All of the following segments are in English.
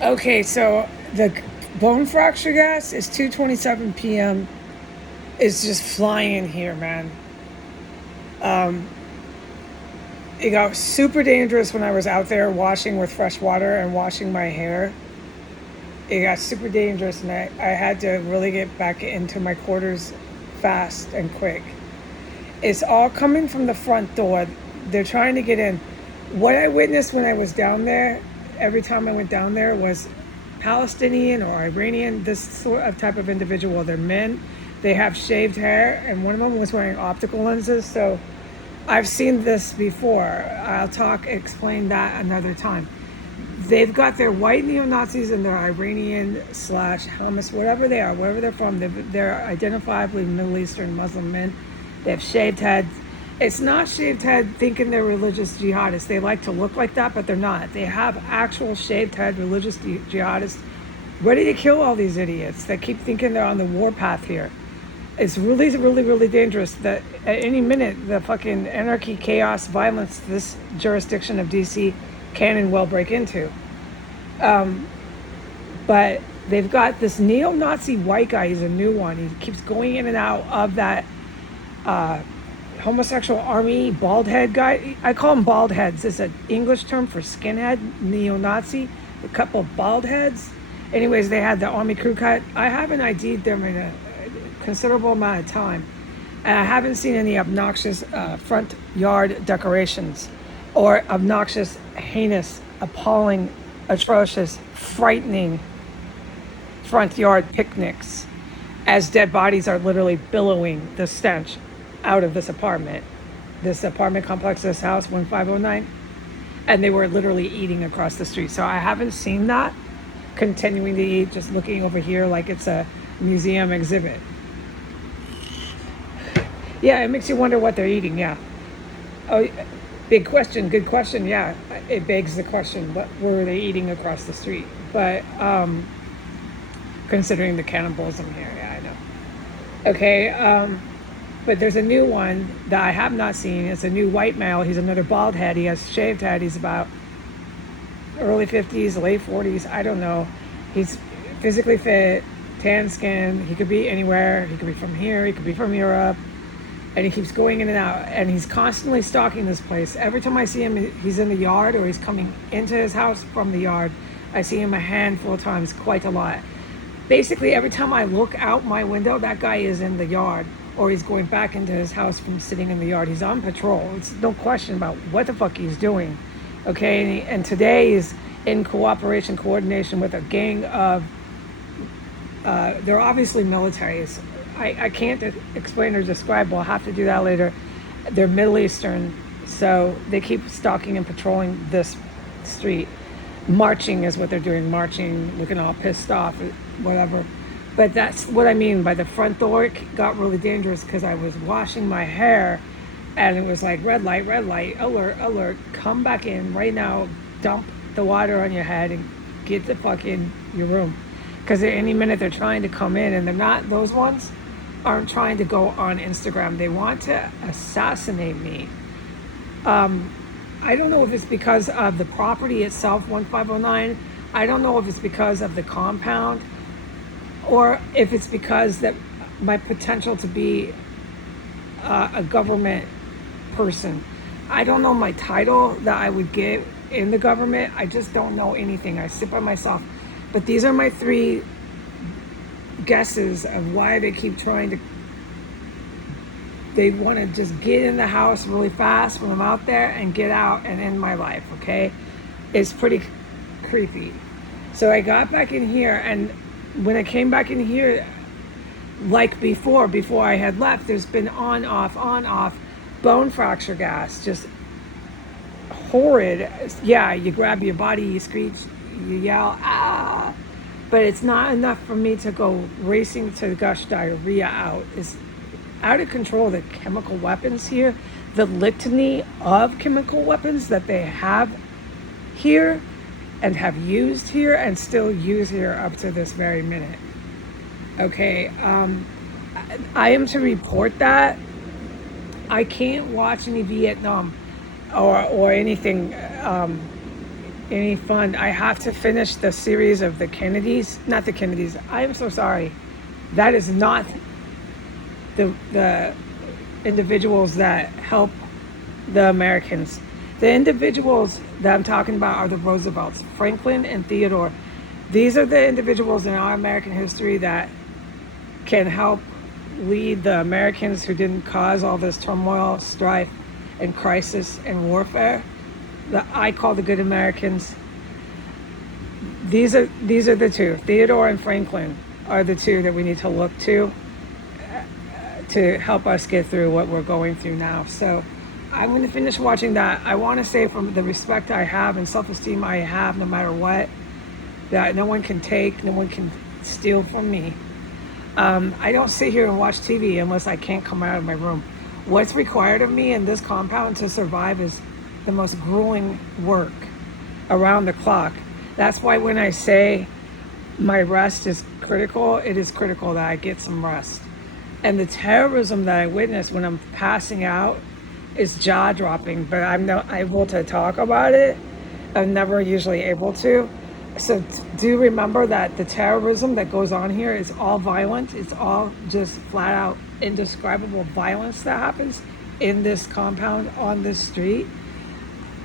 Okay, so the bone fracture gas is 2:27 p.m. It's just flying here, man. It got super dangerous when I was out there washing with fresh water and washing my hair. It got super dangerous, and I had to really get back into my quarters fast and quick. It's all coming from the front door. They're trying to get in. What I witnessed when I was down there, every time I went down there, was Palestinian or Iranian, this sort of type of individual. They're men. They have shaved hair, and one of them was wearing optical lenses. So I've seen this before. Explain that another time. They've got their white neo-Nazis and their Iranian slash Hamas, whatever they are, wherever they're from. They're identifiably Middle Eastern Muslim men. They have shaved heads. It's not shaved head thinking they're religious jihadists. They like to look like that, but they're not. They have actual shaved head religious jihadists ready to kill all these idiots that keep thinking they're on the warpath here. It's really, really, really dangerous that at any minute the fucking anarchy, chaos, violence this jurisdiction of DC can and will break into. But they've got this neo-Nazi white guy. He's a new one. He keeps going in and out of that homosexual army bald head guy. I call them bald heads. It's an English term for skinhead, neo-Nazi. A couple of bald heads. Anyways, they had the army crew cut. I haven't ID'd them in a considerable amount of time, and I haven't seen any obnoxious front yard decorations or obnoxious, heinous, appalling, atrocious, frightening front yard picnics as dead bodies are literally billowing the stench out of this apartment complex, this house 1509, and they were literally eating across the street. So I haven't seen that continuing to eat, just looking over here like it's a museum exhibit. Yeah, it makes you wonder what they're eating. Yeah. Oh, big question. Good question. Yeah, it begs the question: what were they eating across the street? But considering the cannibalism here, yeah, I know. Okay, but there's a new one that I have not seen. It's a new white male. He's another bald head. He has shaved head. He's about early 50s, late 40s. I don't know. He's physically fit, tan skin. He could be anywhere. He could be from here. He could be from Europe. And he keeps going in and out, and he's constantly stalking this place. Every time I see him, he's in the yard or he's coming into his house from the yard. I see him a handful of times, quite a lot. Basically, every time I look out my window, that guy is in the yard, or he's going back into his house from sitting in the yard. He's on patrol. It's no question about what the fuck he's doing. Okay, and today is in coordination with a gang of, they're obviously militaries. I can't explain or describe. We'll have to do that later. They're Middle Eastern, so they keep stalking and patrolling this street. Marching is what they're doing. Marching, looking all pissed off, whatever. But that's what I mean by the front door. It got really dangerous because I was washing my hair, and it was like red light, alert, alert. Come back in right now. Dump the water on your head and get the fuck in your room. Because at any minute they're trying to come in, and they're not. Those ones aren't trying to go on Instagram. They want to assassinate me. I don't know if it's because of the property itself, 1509. I don't know if it's because of the compound, or if it's because that my potential to be a government person. I don't know my title that I would get in the government. I just don't know anything. I sit by myself. But these are my three guesses of why they keep trying to. They want to just get in the house really fast when I'm out there and get out and end my life. Okay, it's pretty creepy. So I got back in here, and when I came back in here, like before I had left, there's been on off bone fracture gas, just horrid. Yeah, you grab your body, you screech, you yell, ah. But it's not enough for me to go racing to gush diarrhea out. It's out of control. The chemical weapons here, the litany of chemical weapons that they have here and have used here and still use here up to this very minute. Okay, I am to report that. I can't watch any Vietnam or anything any fun. I have to finish the series of the Kennedys. Not the Kennedys. I am so sorry. That is not the individuals that help the Americans. The individuals that I'm talking about are the Roosevelts, Franklin and Theodore. These are the individuals in our American history that can help lead the Americans who didn't cause all this turmoil, strife, and crisis and warfare that I call the good Americans. These are the two. Theodore and Franklin are the two that we need to look to help us get through what we're going through now. So I'm going to finish watching that. I want to say, from the respect I have and self-esteem I have, no matter what, that no one can take, no one can steal from me. I don't sit here and watch TV unless I can't come out of my room. What's required of me in this compound to survive is the most grueling work around the clock. That's why when I say my rest is critical, it is critical that I get some rest. And the terrorism that I witnessed when I'm passing out is jaw-dropping, but I'm not able to talk about it. I'm never usually able to. So do remember that the terrorism that goes on here is all violent. It's all just flat out indescribable violence that happens in this compound, on this street.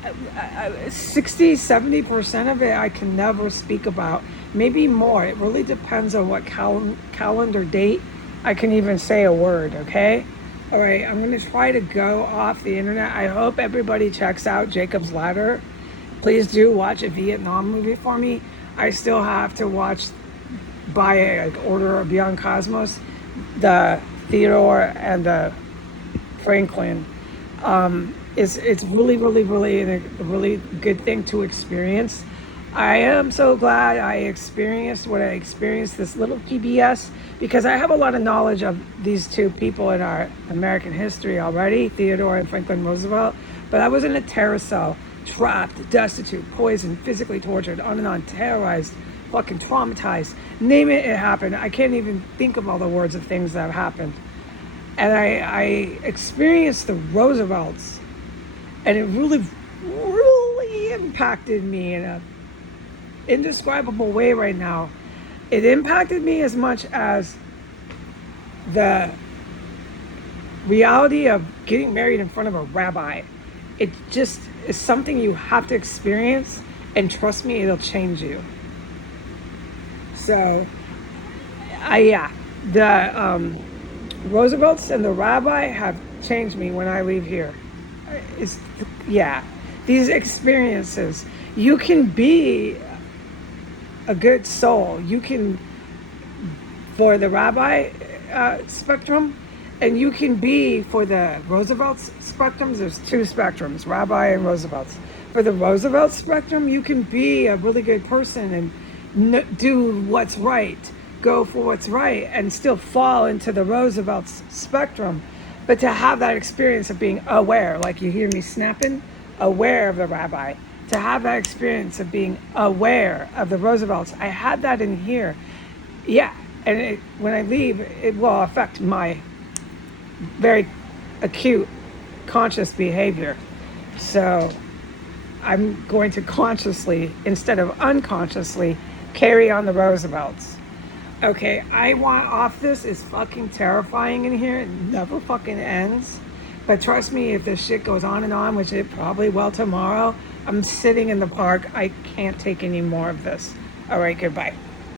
60-70% of it I can never speak about, maybe more. It really depends on what calendar date I can even say a word. Okay, all right, I'm going to try to go off the internet. I hope everybody checks out Jacob's Ladder. Please do watch a Vietnam movie for me. I still have to watch by order of Beyond Cosmos, the Theodore and the Franklin. It's really, really, really a really good thing to experience. I am so glad I experienced what I experienced, this little PBS, because I have a lot of knowledge of these two people in our American history already, Theodore and Franklin Roosevelt. But I was in a terror cell, trapped, destitute, poisoned, physically tortured, on and on, terrorized, fucking traumatized. Name it, it happened. I can't even think of all the words of things that have happened. And I experienced the Roosevelts, and it really, really impacted me in a indescribable way right now. It impacted me as much as the reality of getting married in front of a rabbi. It just is something you have to experience, and trust me, it'll change you. So, the Roosevelts and the rabbi have changed me when I leave here. These experiences, you can be a good soul. You can, for the rabbi spectrum, and you can be, for the Roosevelt's spectrums, there's two spectrums, rabbi and Roosevelt's. For the Roosevelt spectrum, you can be a really good person and do what's right, go for what's right, and still fall into the Roosevelt's spectrum. But to have that experience of being aware, like you hear me snapping, aware of the rabbi, to have that experience of being aware of the Roosevelts, I had that in here. Yeah, and when I leave, it will affect my very acute conscious behavior. So I'm going to consciously, instead of unconsciously, carry on the Roosevelts. Okay, I want off this. It's fucking terrifying in here. It never fucking ends. But trust me, if this shit goes on and on, which it probably will tomorrow, I'm sitting in the park. I can't take any more of this. All right, goodbye.